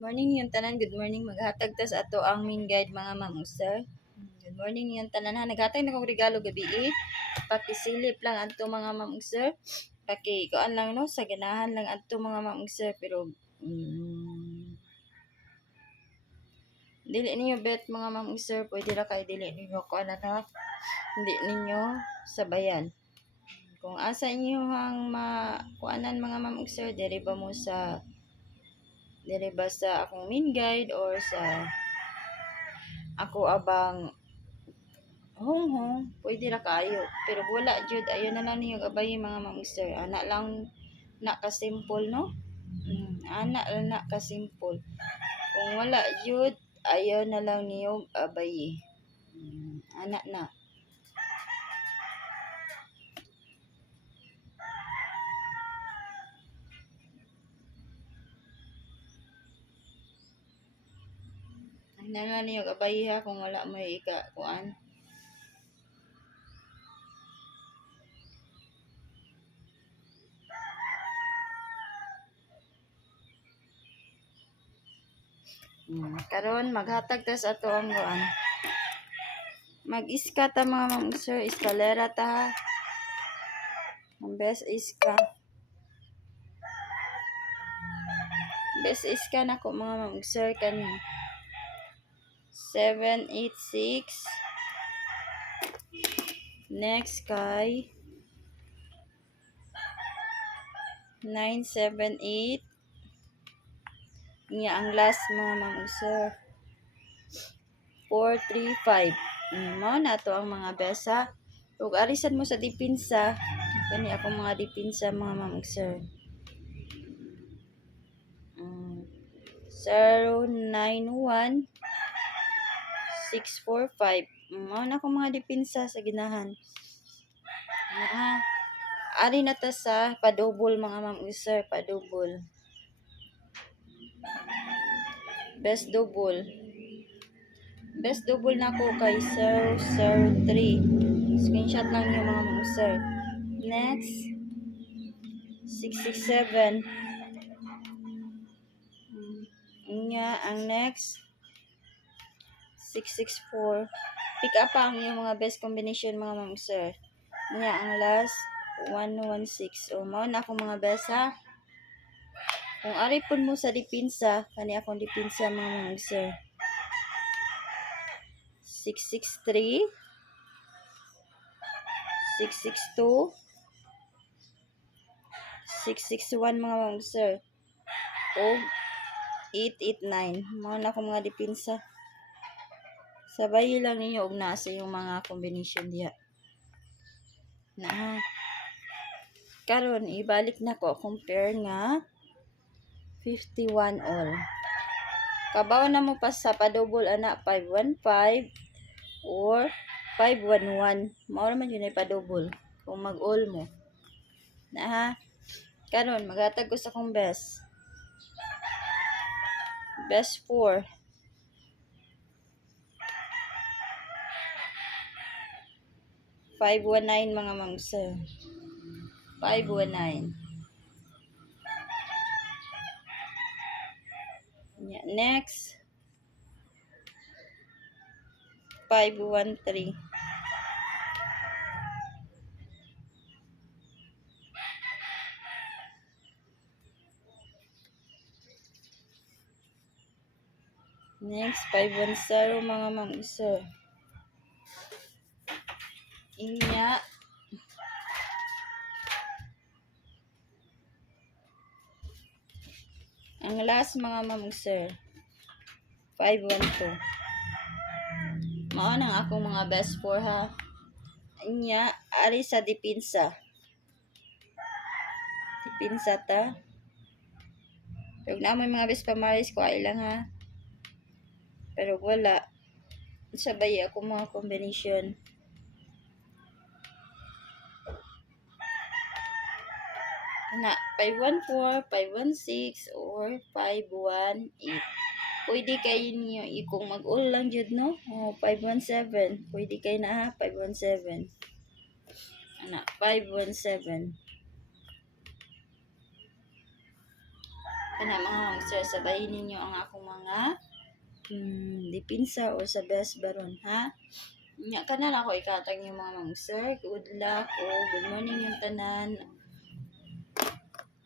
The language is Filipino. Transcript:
Morning yung tanan, good morning. Maghatag tas ato ang main guide mga ma'am sir. Good morning yung tanan ha. Naghatag na kong regalo gabi eh. Pakisilip lang ato mga ma'am sir. Kuan lang no, sa ganahan lang ato mga ma'am sir. Pero dili ninyo bet mga ma'am sir. Pwede ra kay dili ninyo kuan na. Hindi ninyo sabayan. Kung asa inyo hang makuanan mga ma'am sir, diri ba sa akong main guide or sa ako abang hong pwede ra kaayo, pero wala jud ayo na lang niyo gabay mga ma'am sir. Ana lang na ka simple no. Ana lang na ka simple. Kung wala jud ayo na lang niyo abay. Ana na. Ana lang niyo gabay ha kung wala mo ika kuan. Karon maghatag tas ato ang kuan. Mag-iska ta mga ma'am sir, eskalera ta ha. Ang best iska. Best iska na ko mga ma'am sir kani. 786. Next kay 978. Nga ang last mga ma'am sir. 435. Mao na to ang mga besa. Ug arisan mo sa dipinsa. Kani ako mga dipinsa mga ma'am sir. 091 645. Mao na akong mga dipinsa sa ginahan. Ari na ta sa padouble mga ma'am sir, padouble. Best double. Best double na ko kay 003. Screenshot lang niyo mga ma'am sir. Next 667. Ang next 664. Pick up pa ang iyong mga best combination mga ma'am sir. Ang last 116. O mao na akong mga best ha. Kung ari pud mo sa dipinsa, kani akong dipinsa mga ma'am sir. 663 662 661 mga ma'am sir. O 889. Mao na akong mga dipinsa. Sabay lang ninyo og nasa yung mga combination diha. Karon ibalik na ko compare nga 51 all. Kabaw na mo pa sa padouble ana 515 or 511. Mao naman yun ay padouble kung mag-all mo. Karon maghatag ko sa akong best. Best 4. 519 mga ma'am sir. 519. Next 513. Next 510 mga ma'am sir. Ang last mga ma'am sir 512. Mao nang akong mga best 4 ha. Ari sa dipinsa. Dipinsa ta. Pag na mo mga best pamaris ko ay lang ha. Pero wala. Sabay ako mga combination. Na 514, 516 or 518. Pwede kayo niyo kung mag-all lang jud no. 517. Pwede kayo na ha 517. 517. Kana mga sir, sabayin ninyo ang akong mga dipinsa o sa best baron, ha? Nya ka na ako ikatag yung mga sir. Good luck o good morning yung tanan.